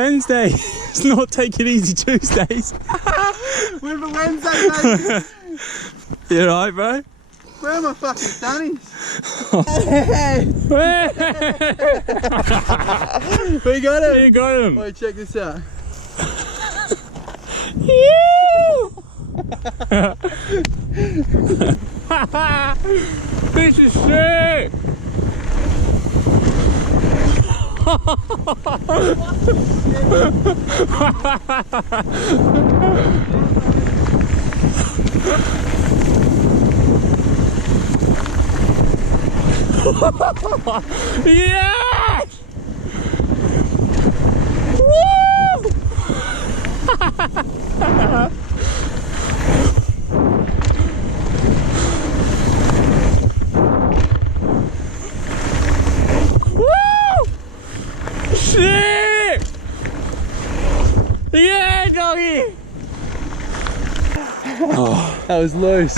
Wednesday. It's not Take It Easy Tuesdays. With a Wednesday, mate. You alright, bro? Where are my fucking sunnies? We got him. You got him. Wait, check this out. This is sick. Yes! Woo! Woo! Shit! Yeah, doggy! Oh, That was loose.